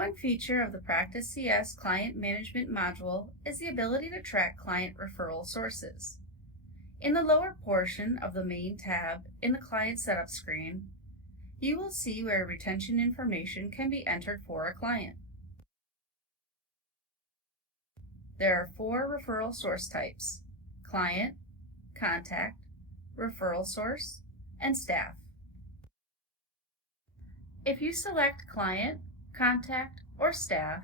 One feature of the Practice CS Client Management module is the ability to track client referral sources. In the lower portion of the main tab in the Client Setup screen, you will see where retention information can be entered for a client. There are 4 referral source types: client, contact, referral source, and staff. If you select client, contact, or staff,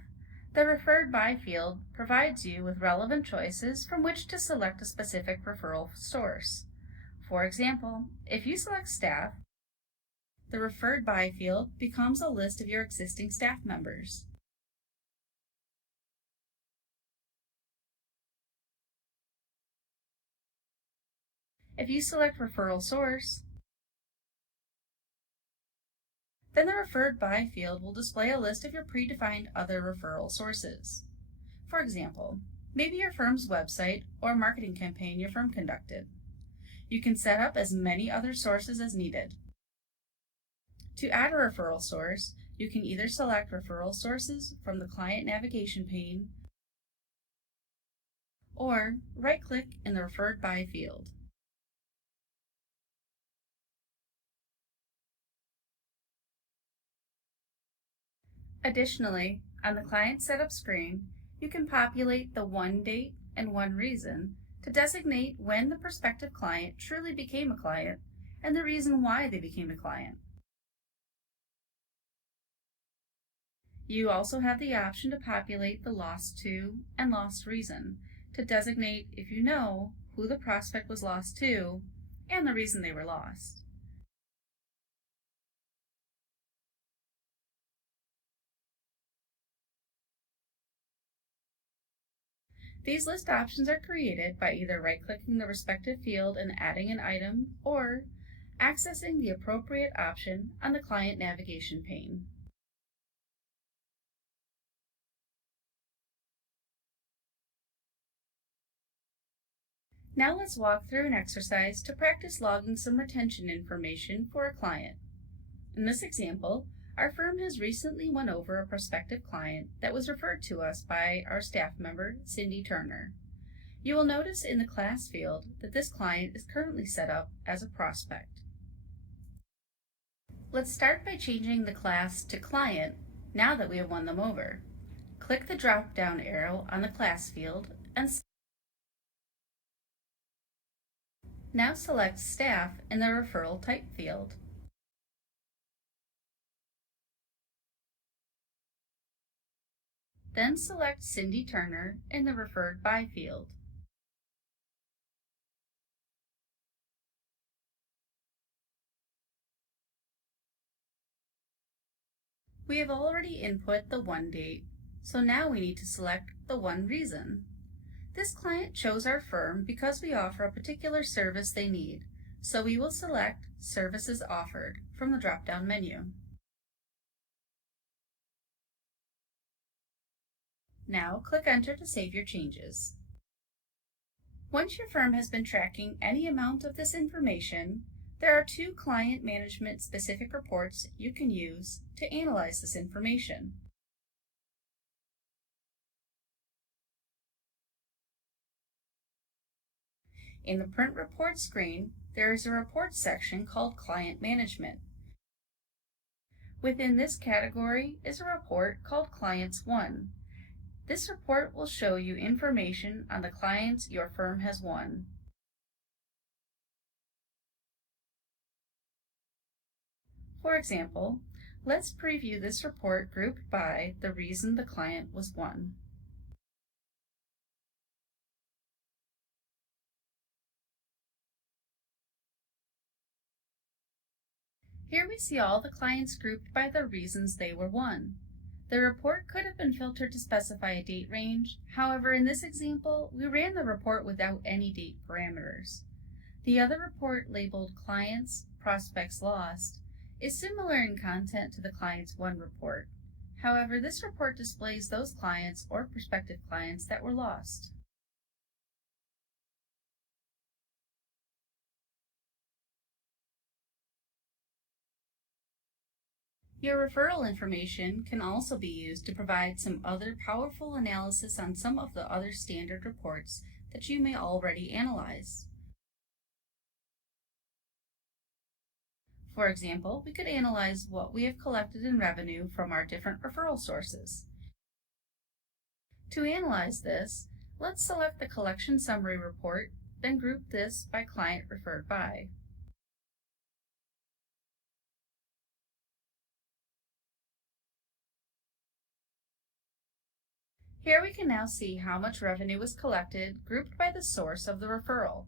the Referred By field provides you with relevant choices from which to select a specific referral source. For example, if you select staff, the Referred By field becomes a list of your existing staff members. If you select referral source, then the Referred By field will display a list of your predefined other referral sources. For example, maybe your firm's website or marketing campaign your firm conducted. You can set up as many other sources as needed. To add a referral source, you can either select referral sources from the client navigation pane or right-click in the Referred By field. Additionally, on the Client Setup screen, you can populate the one date and one reason to designate when the prospective client truly became a client and the reason why they became a client. You also have the option to populate the lost to and lost reason to designate if you know who the prospect was lost to and the reason they were lost. These list options are created by either right-clicking the respective field and adding an item or accessing the appropriate option on the client navigation pane. Now let's walk through an exercise to practice logging some retention information for a client. In this example, our firm has recently won over a prospective client that was referred to us by our staff member, Cindy Turner. You will notice in the class field that this client is currently set up as a prospect. Let's start by changing the class to Client now that we have won them over. Click the drop-down arrow on the class field and now select Staff in the Referral Type field. Then select Cindy Turner in the Referred By field. We have already input the one date, so now we need to select the one reason. This client chose our firm because we offer a particular service they need, so we will select Services Offered from the drop-down menu. Now click Enter to save your changes. Once your firm has been tracking any amount of this information, there are 2 client management specific reports you can use to analyze this information. In the Print Report screen, there is a report section called Client Management. Within this category is a report called Clients Won. This report will show you information on the clients your firm has won. For example, let's preview this report grouped by the reason the client was won. Here we see all the clients grouped by the reasons they were won. The report could have been filtered to specify a date range. However, in this example, we ran the report without any date parameters. The other report labeled Clients, Prospects Lost is similar in content to the Clients Won report. However, this report displays those clients or prospective clients that were lost. Your referral information can also be used to provide some other powerful analysis on some of the other standard reports that you may already analyze. For example, we could analyze what we have collected in revenue from our different referral sources. To analyze this, let's select the Collection Summary report, then group this by client referred by. Here we can now see how much revenue was collected, grouped by the source of the referral.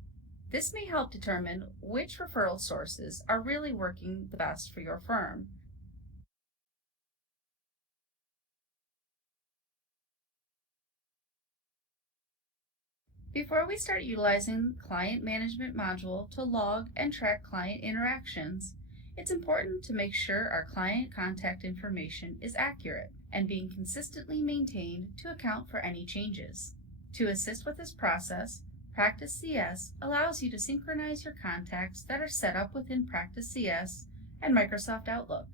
This may help determine which referral sources are really working the best for your firm. Before we start utilizing the Client Management module to log and track client interactions, it's important to make sure our client contact information is accurate and being consistently maintained to account for any changes. To assist with this process, Practice CS allows you to synchronize your contacts that are set up within Practice CS and Microsoft Outlook.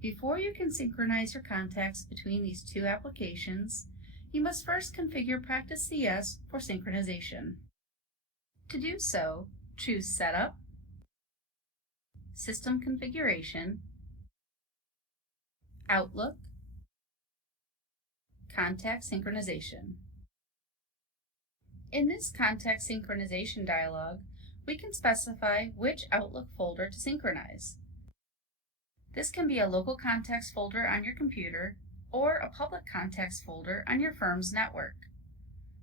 Before you can synchronize your contacts between these two applications, you must first configure Practice CS for synchronization. To do so, choose Setup, System Configuration, Outlook, Contact Synchronization. In this contact synchronization dialog, we can specify which Outlook folder to synchronize. This can be a local contacts folder on your computer or a public contacts folder on your firm's network.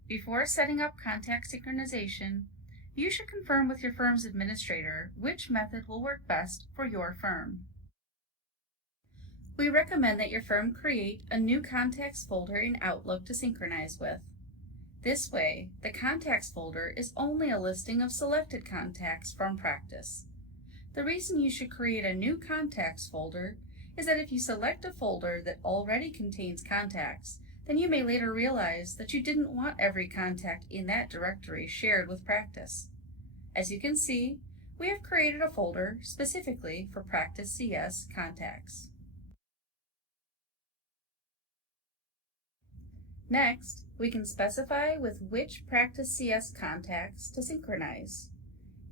Before setting up contact synchronization, you should confirm with your firm's administrator which method will work best for your firm. We recommend that your firm create a new contacts folder in Outlook to synchronize with. This way, the contacts folder is only a listing of selected contacts from practice. The reason you should create a new contacts folder is that if you select a folder that already contains contacts, then you may later realize that you didn't want every contact in that directory shared with practice. As you can see, we have created a folder specifically for Practice CS contacts. Next, we can specify with which Practice CS contacts to synchronize.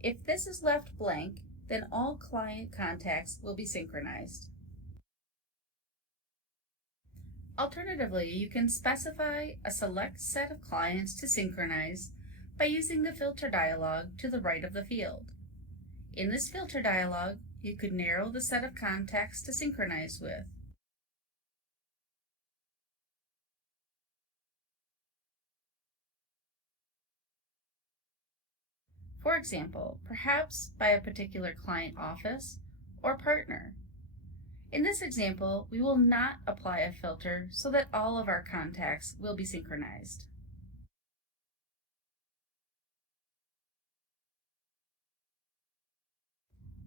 If this is left blank, then all client contacts will be synchronized. Alternatively, you can specify a select set of clients to synchronize by using the filter dialog to the right of the field. In this filter dialog, you could narrow the set of contacts to synchronize with. For example, perhaps by a particular client office or partner. In this example, we will not apply a filter so that all of our contacts will be synchronized.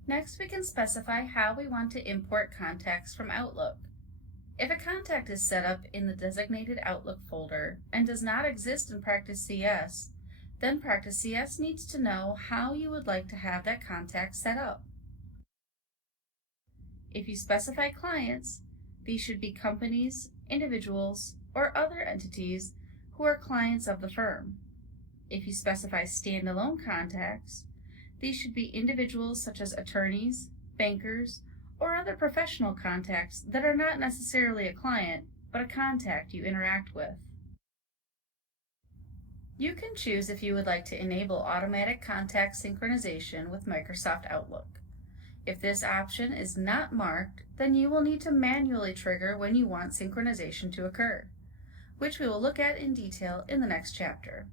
Next, we can specify how we want to import contacts from Outlook. If a contact is set up in the designated Outlook folder and does not exist in Practice CS, then Practice CS needs to know how you would like to have that contact set up. If you specify clients, these should be companies, individuals, or other entities who are clients of the firm. If you specify standalone contacts, these should be individuals such as attorneys, bankers, or other professional contacts that are not necessarily a client, but a contact you interact with. You can choose if you would like to enable automatic contact synchronization with Microsoft Outlook. If this option is not marked, then you will need to manually trigger when you want synchronization to occur, which we will look at in detail in the next chapter.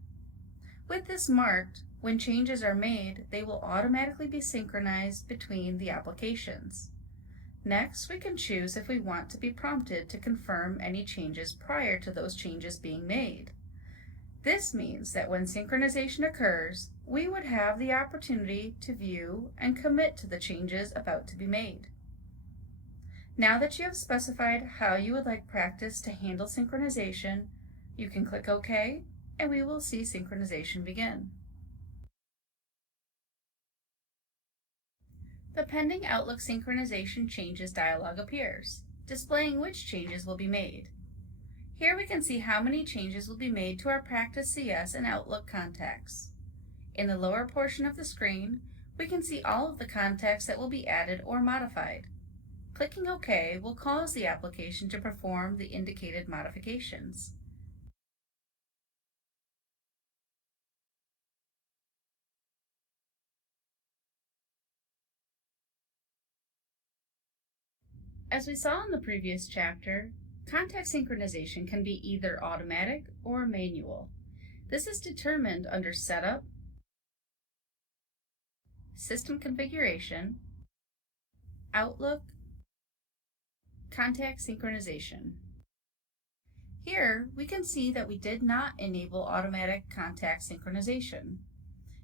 With this marked, when changes are made, they will automatically be synchronized between the applications. Next, we can choose if we want to be prompted to confirm any changes prior to those changes being made. This means that when synchronization occurs, we would have the opportunity to view and commit to the changes about to be made. Now that you have specified how you would like Practice to handle synchronization, you can click OK, and we will see synchronization begin. The Pending Outlook Synchronization Changes dialog appears, displaying which changes will be made. Here we can see how many changes will be made to our Practice CS and Outlook contacts. In the lower portion of the screen, we can see all of the contacts that will be added or modified. Clicking OK will cause the application to perform the indicated modifications. As we saw in the previous chapter, contact synchronization can be either automatic or manual. This is determined under Setup, System Configuration, Outlook, Contact Synchronization. Here, we can see that we did not enable automatic contact synchronization.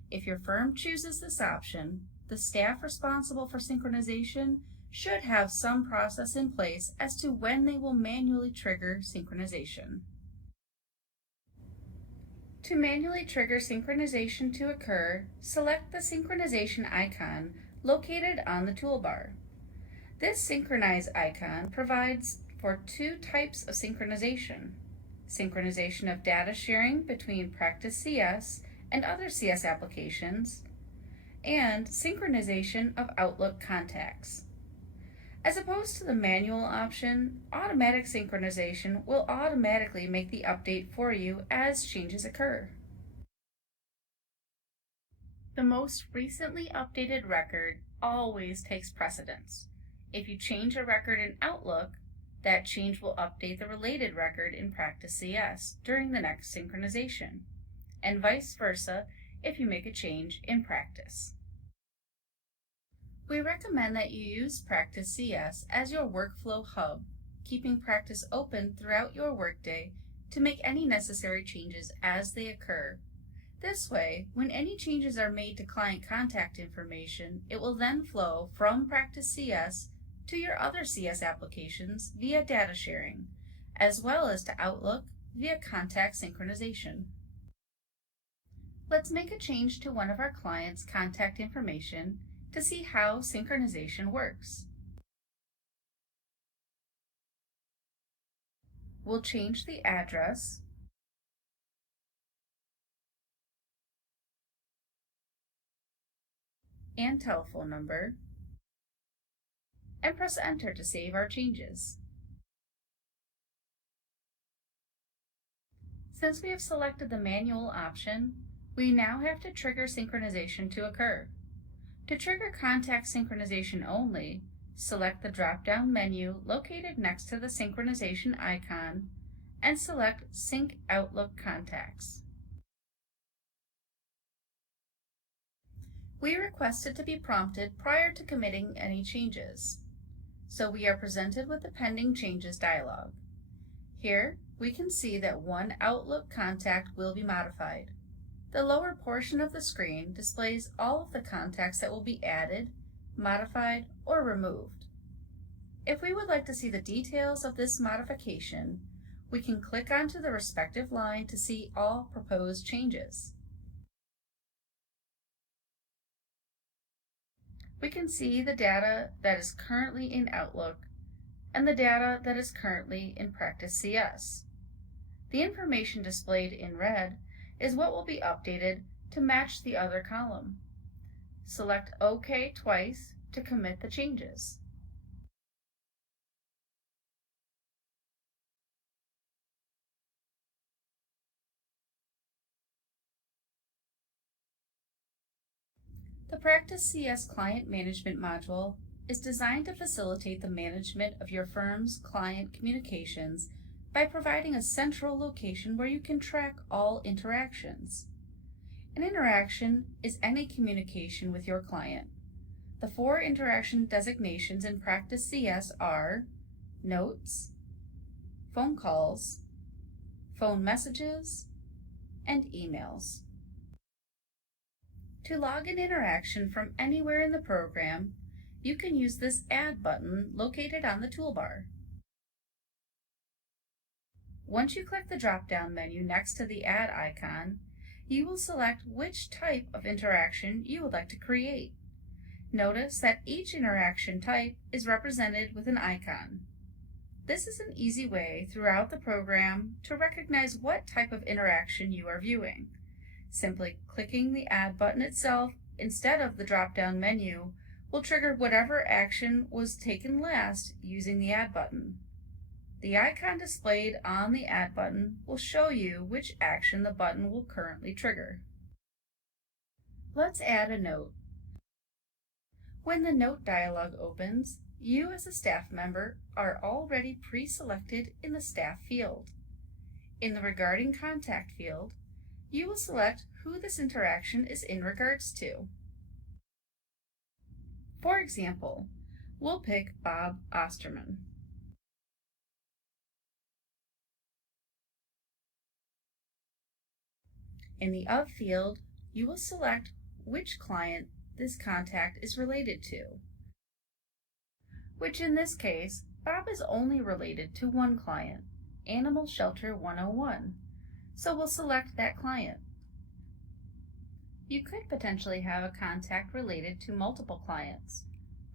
If your firm chooses this option, the staff responsible for synchronization should have some process in place as to when they will manually trigger synchronization. To manually trigger synchronization to occur, select the synchronization icon located on the toolbar. This synchronize icon provides for two types of synchronization: synchronization of data sharing between Practice CS and other CS applications, and synchronization of Outlook contacts. As opposed to the manual option, automatic synchronization will automatically make the update for you as changes occur. The most recently updated record always takes precedence. If you change a record in Outlook, that change will update the related record in Practice CS during the next synchronization, and vice versa if you make a change in Practice. We recommend that you use Practice CS as your workflow hub, keeping Practice open throughout your workday to make any necessary changes as they occur. This way, when any changes are made to client contact information, it will then flow from Practice CS to your other CS applications via data sharing, as well as to Outlook via contact synchronization. Let's make a change to one of our clients' contact information to see how synchronization works. We'll change the address and telephone number and press Enter to save our changes. Since we have selected the manual option, we now have to trigger synchronization to occur. To trigger contact synchronization only, select the drop-down menu located next to the synchronization icon and select Sync Outlook Contacts. We requested to be prompted prior to committing any changes, so we are presented with the Pending Changes dialog. Here, we can see that one Outlook contact will be modified. The lower portion of the screen displays all of the contacts that will be added, modified, or removed. If we would like to see the details of this modification, we can click onto the respective line to see all proposed changes. We can see the data that is currently in Outlook and the data that is currently in Practice CS. The information displayed in red is what will be updated to match the other column. Select OK twice to commit the changes. The Practice CS Client Management module is designed to facilitate the management of your firm's client communications by providing a central location where you can track all interactions. An interaction is any communication with your client. The 4 interaction designations in Practice CS are notes, phone calls, phone messages, and emails. To log an interaction from anywhere in the program, you can use this Add button located on the toolbar. Once you click the drop-down menu next to the Add icon, you will select which type of interaction you would like to create. Notice that each interaction type is represented with an icon. This is an easy way throughout the program to recognize what type of interaction you are viewing. Simply clicking the Add button itself instead of the drop-down menu will trigger whatever action was taken last using the Add button. The icon displayed on the Add button will show you which action the button will currently trigger. Let's add a note. When the Note dialog opens, you as a staff member are already pre-selected in the Staff field. In the Regarding Contact field, you will select who this interaction is in regards to. For example, we'll pick Bob Osterman. In the Of field, you will select which client this contact is related to, which in this case, Bob is only related to one client, Animal Shelter 101, so we'll select that client. You could potentially have a contact related to multiple clients.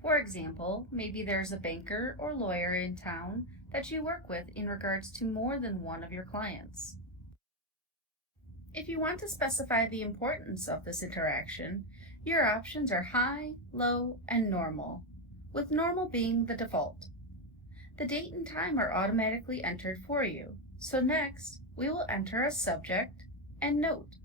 For example, maybe there's a banker or lawyer in town that you work with in regards to more than one of your clients. If you want to specify the importance of this interaction, your options are high, low, and normal, with normal being the default. The date and time are automatically entered for you, so next we will enter a subject and note.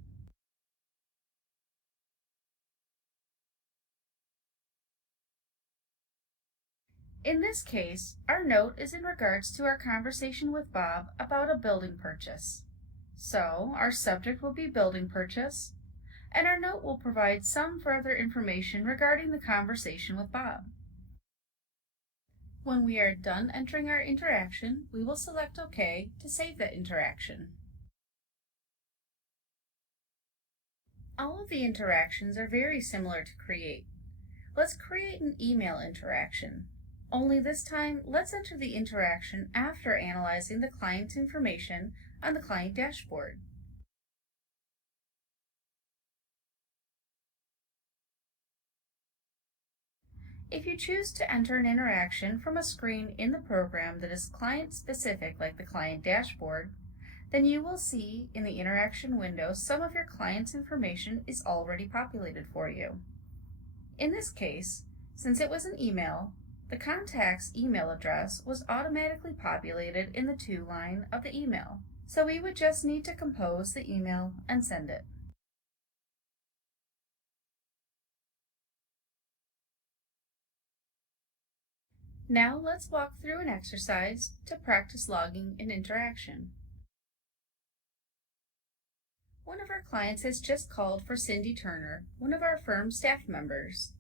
In this case, our note is in regards to our conversation with Bob about a building purchase. So, our subject will be building purchase, and our note will provide some further information regarding the conversation with Bob. When we are done entering our interaction, we will select OK to save that interaction. All of the interactions are very similar to create. Let's create an email interaction. Only this time, let's enter the interaction after analyzing the client's information on the client dashboard. If you choose to enter an interaction from a screen in the program that is client-specific, like the client dashboard, then you will see in the interaction window some of your client's information is already populated for you. In this case, since it was an email, the contact's email address was automatically populated in the to line of the email, so we would just need to compose the email and send it. Now let's walk through an exercise to practice logging an interaction. One of our clients has just called for Cindy Turner, one of our firm's staff members.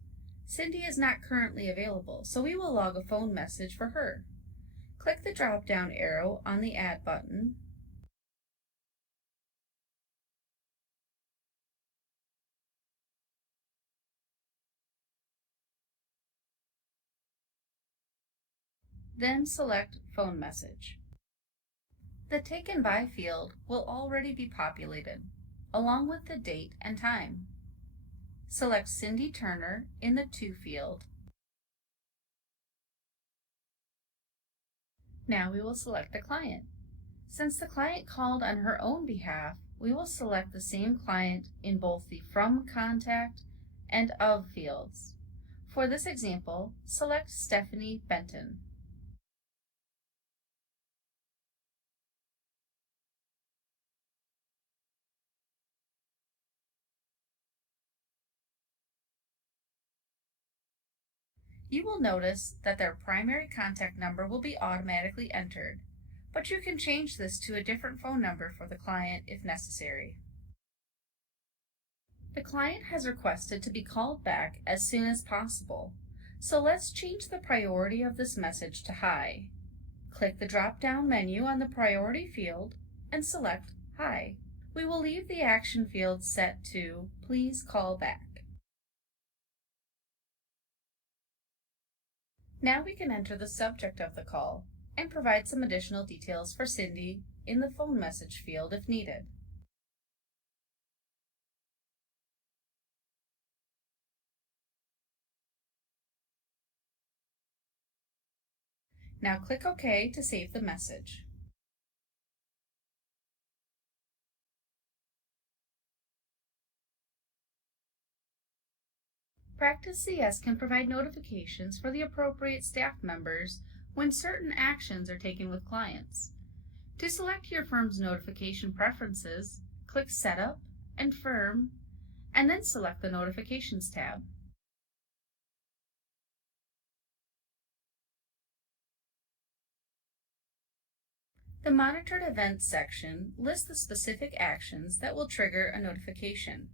Cindy is not currently available, so we will log a phone message for her. Click the drop-down arrow on the Add button. Then select Phone Message. The Taken By field will already be populated, along with the date and time. Select Cindy Turner in the To field. Now we will select the client. Since the client called on her own behalf, we will select the same client in both the From Contact and Of fields. For this example, select Stephanie Benton. You will notice that their primary contact number will be automatically entered, but you can change this to a different phone number for the client if necessary. The client has requested to be called back as soon as possible, so let's change the priority of this message to high. Click the drop-down menu on the priority field and select high. We will leave the action field set to Please Call Back. Now we can enter the subject of the call and provide some additional details for Cindy in the phone message field if needed. Now click OK to save the message. Practice CS can provide notifications for the appropriate staff members when certain actions are taken with clients. To select your firm's notification preferences, click Setup and Firm, and then select the Notifications tab. The Monitored Events section lists the specific actions that will trigger a notification.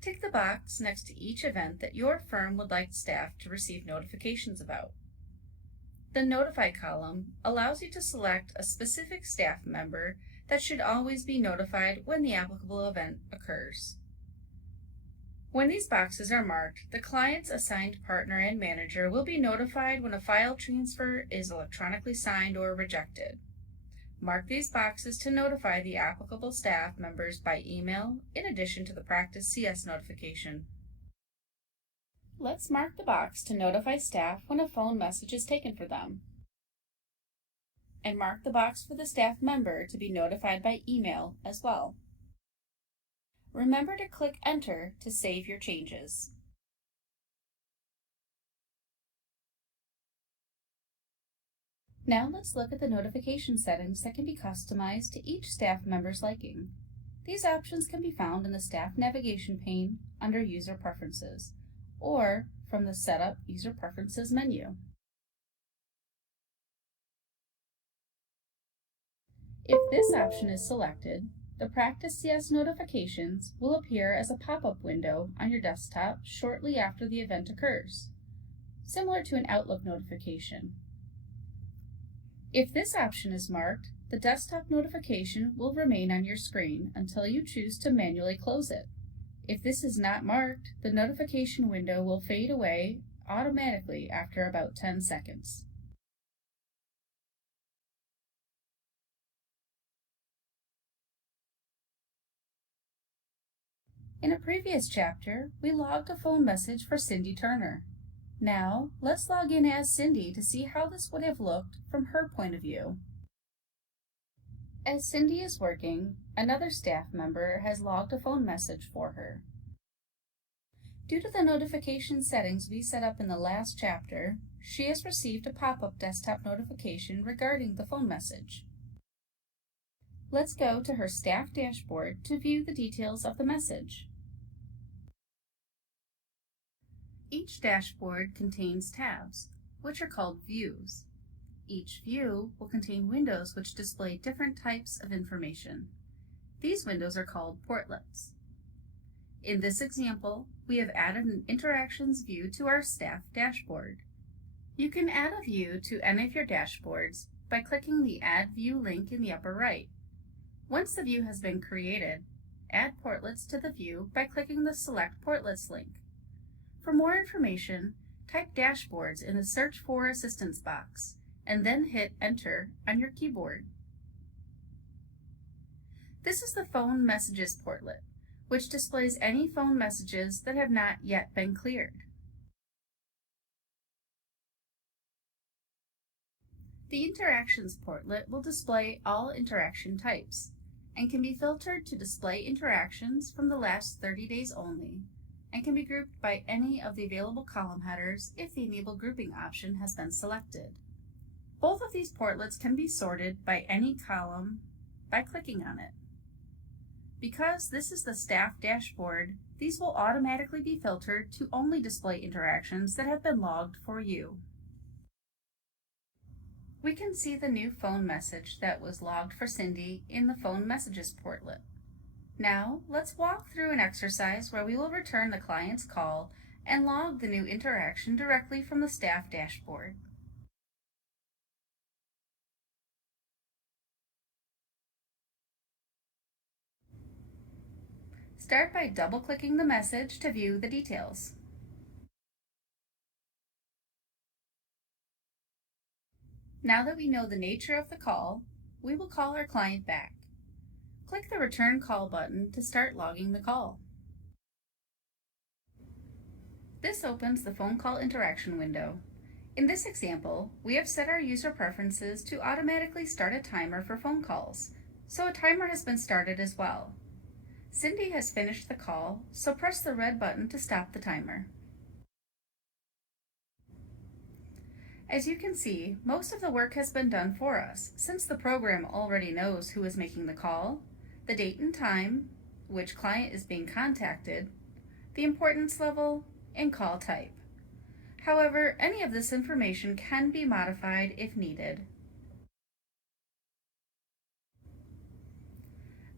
Tick the box next to each event that your firm would like staff to receive notifications about. The Notify column allows you to select a specific staff member that should always be notified when the applicable event occurs. When these boxes are marked, the client's assigned partner and manager will be notified when a file transfer is electronically signed or rejected. Mark these boxes to notify the applicable staff members by email in addition to the Practice CS notification. Let's mark the box to notify staff when a phone message is taken for them. And mark the box for the staff member to be notified by email as well. Remember to click Enter to save your changes. Now let's look at the notification settings that can be customized to each staff member's liking. These options can be found in the Staff Navigation pane under User Preferences, or from the Setup User Preferences menu. If this option is selected, the Practice CS notifications will appear as a pop-up window on your desktop shortly after the event occurs, similar to an Outlook notification. If this option is marked, the desktop notification will remain on your screen until you choose to manually close it. If this is not marked, the notification window will fade away automatically after about 10 seconds. In a previous chapter, we logged a phone message for Cindy Turner. Now, let's log in as Cindy to see how this would have looked from her point of view. As Cindy is working, another staff member has logged a phone message for her. Due to the notification settings we set up in the last chapter, she has received a pop-up desktop notification regarding the phone message. Let's go to her staff dashboard to view the details of the message. Each dashboard contains tabs, which are called views. Each view will contain windows which display different types of information. These windows are called portlets. In this example, we have added an Interactions view to our staff dashboard. You can add a view to any of your dashboards by clicking the Add View link in the upper right. Once the view has been created, add portlets to the view by clicking the Select Portlets link. For more information, type Dashboards in the Search for Assistance box, and then hit Enter on your keyboard. This is the Phone Messages portlet, which displays any phone messages that have not yet been cleared. The Interactions portlet will display all interaction types, and can be filtered to display interactions from the last 30 days only, and can be grouped by any of the available column headers if the Enable Grouping option has been selected. Both of these portlets can be sorted by any column by clicking on it. Because this is the staff dashboard, these will automatically be filtered to only display interactions that have been logged for you. We can see the new phone message that was logged for Cindy in the Phone Messages portlet. Now, let's walk through an exercise where we will return the client's call and log the new interaction directly from the staff dashboard. Start by double-clicking the message to view the details. Now that we know the nature of the call, we will call our client back. Click the Return Call button to start logging the call. This opens the phone call interaction window. In this example, we have set our user preferences to automatically start a timer for phone calls, so a timer has been started as well. Cindy has finished the call, so press the red button to stop the timer. As you can see, most of the work has been done for us, since the program already knows who is making the call, the date and time, which client is being contacted, the importance level, and call type. However, any of this information can be modified if needed.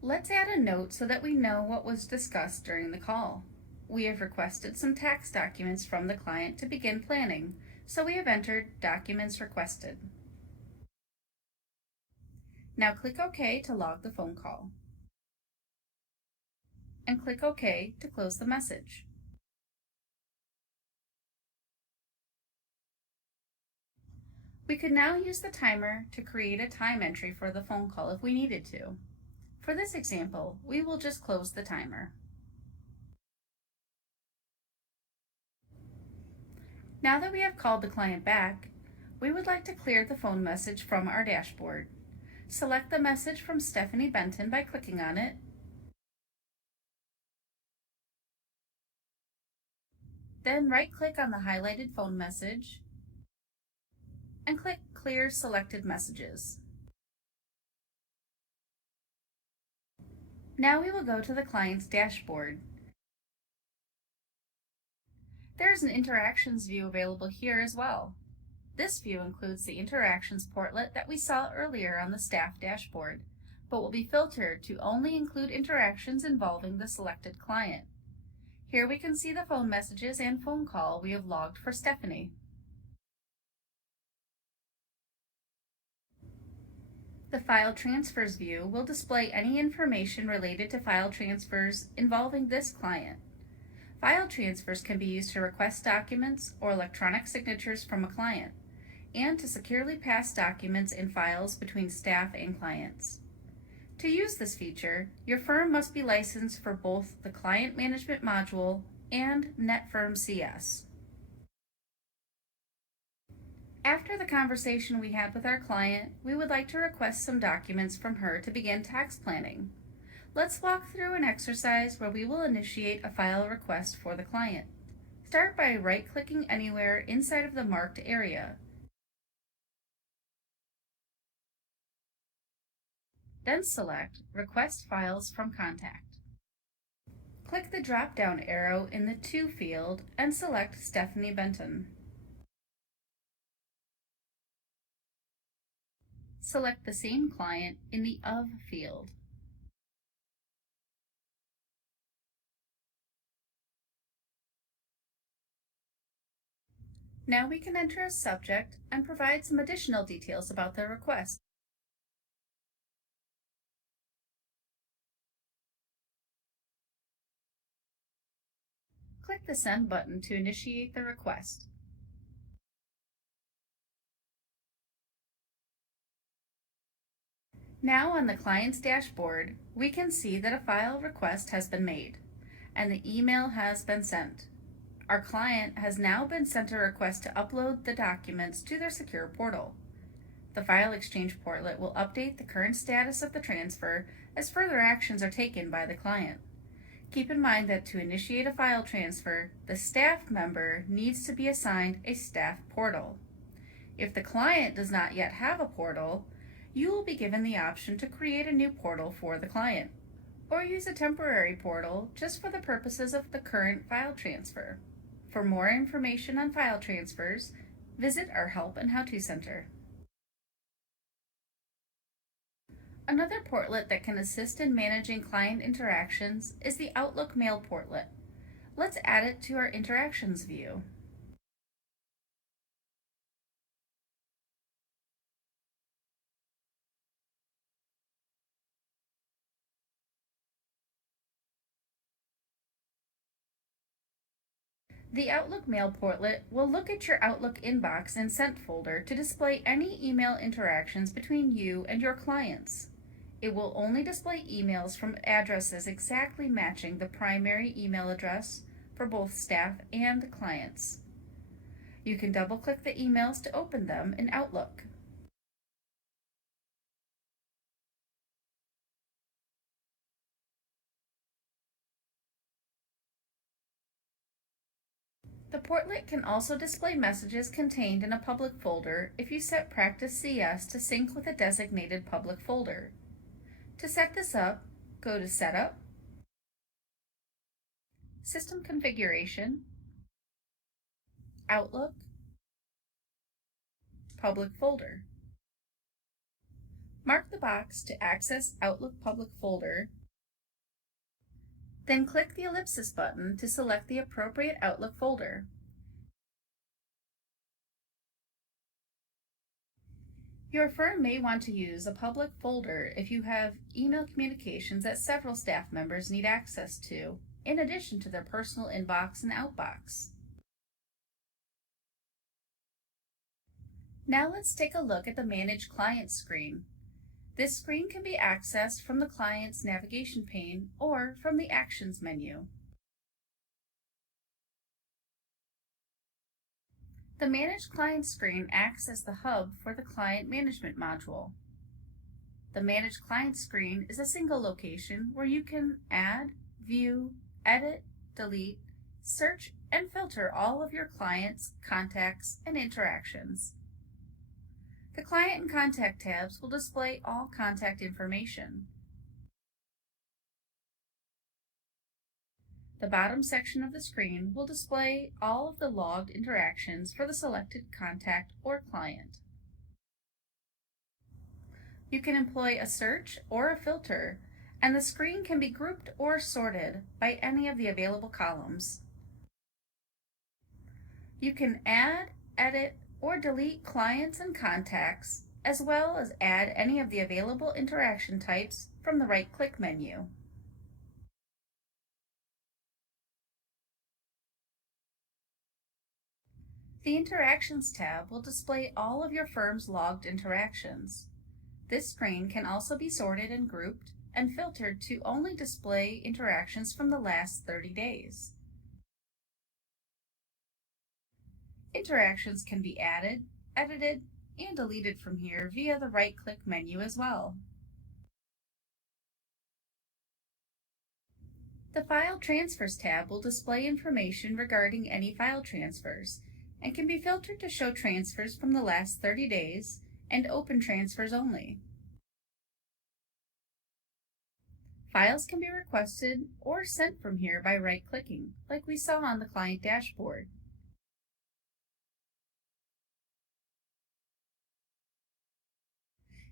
Let's add a note so that we know what was discussed during the call. We have requested some tax documents from the client to begin planning, so we have entered documents requested. Now click OK to log the phone call, and click OK to close the message. We could now use the timer to create a time entry for the phone call if we needed to. For this example, we will just close the timer. Now that we have called the client back, we would like to clear the phone message from our dashboard. Select the message from Stephanie Benton by clicking on it, then right-click on the highlighted phone message and click Clear Selected Messages. Now we will go to the client's dashboard. There is an Interactions view available here as well. This view includes the Interactions portlet that we saw earlier on the staff dashboard, but will be filtered to only include interactions involving the selected client. Here we can see the phone messages and phone call we have logged for Stephanie. The File Transfers view will display any information related to file transfers involving this client. File transfers can be used to request documents or electronic signatures from a client, and to securely pass documents and files between staff and clients. To use this feature, your firm must be licensed for both the Client Management Module and NetFirm CS. After the conversation we had with our client, we would like to request some documents from her to begin tax planning. Let's walk through an exercise where we will initiate a file request for the client. Start by right-clicking anywhere inside of the marked area. Then select Request Files from Contact. Click the drop-down arrow in the To field and select Stephanie Benton. Select the same client in the Of field. Now we can enter a subject and provide some additional details about the request. Click the Send button to initiate the request. Now on the client's dashboard, we can see that a file request has been made, and the email has been sent. Our client has now been sent a request to upload the documents to their secure portal. The File Exchange portlet will update the current status of the transfer as further actions are taken by the client. Keep in mind that to initiate a file transfer, the staff member needs to be assigned a staff portal. If the client does not yet have a portal, you will be given the option to create a new portal for the client, or use a temporary portal just for the purposes of the current file transfer. For more information on file transfers, visit our Help and How-To Center. Another portlet that can assist in managing client interactions is the Outlook Mail portlet. Let's add it to our Interactions view. The Outlook Mail portlet will look at your Outlook inbox and Sent folder to display any email interactions between you and your clients. It will only display emails from addresses exactly matching the primary email address for both staff and clients. You can double-click the emails to open them in Outlook. The Portlet can also display messages contained in a public folder if you set Practice CS to sync with a designated public folder. To set this up, go to Setup, System Configuration, Outlook, Public Folder. Mark the box to access Outlook Public Folder, then click the ellipsis button to select the appropriate Outlook folder. Your firm may want to use a public folder if you have email communications that several staff members need access to, in addition to their personal inbox and outbox. Now let's take a look at the Manage Client screen. This screen can be accessed from the client's navigation pane or from the Actions menu. The Manage Client screen acts as the hub for the Client Management module. The Manage Client screen is a single location where you can add, view, edit, delete, search, and filter all of your clients, contacts, and interactions. The Client and Contact tabs will display all contact information. The bottom section of the screen will display all of the logged interactions for the selected contact or client. You can employ a search or a filter, and the screen can be grouped or sorted by any of the available columns. You can add, edit, or delete clients and contacts, as well as add any of the available interaction types from the right-click menu. The Interactions tab will display all of your firm's logged interactions. This screen can also be sorted and grouped and filtered to only display interactions from the last 30 days. Interactions can be added, edited, and deleted from here via the right-click menu as well. The File Transfers tab will display information regarding any file transfers and can be filtered to show transfers from the last 30 days and open transfers only. Files can be requested or sent from here by right-clicking, like we saw on the client dashboard.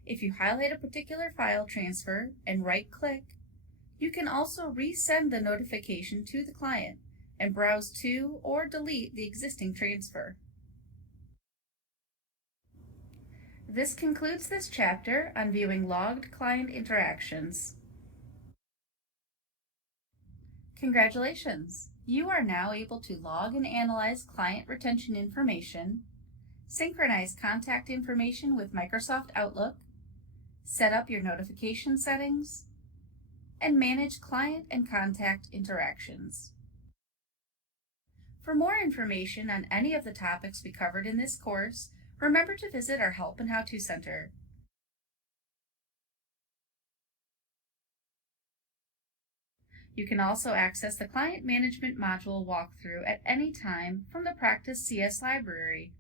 If you highlight a particular file transfer and right-click, you can also resend the notification to the client and browse to or delete the existing transfer. This concludes this chapter on viewing logged client interactions. Congratulations! You are now able to log and analyze client retention information, synchronize contact information with Microsoft Outlook, set up your notification settings, and manage client and contact interactions. For more information on any of the topics we covered in this course, remember to visit our Help and How-To Center. You can also access the Client Management module walkthrough at any time from the Practice CS library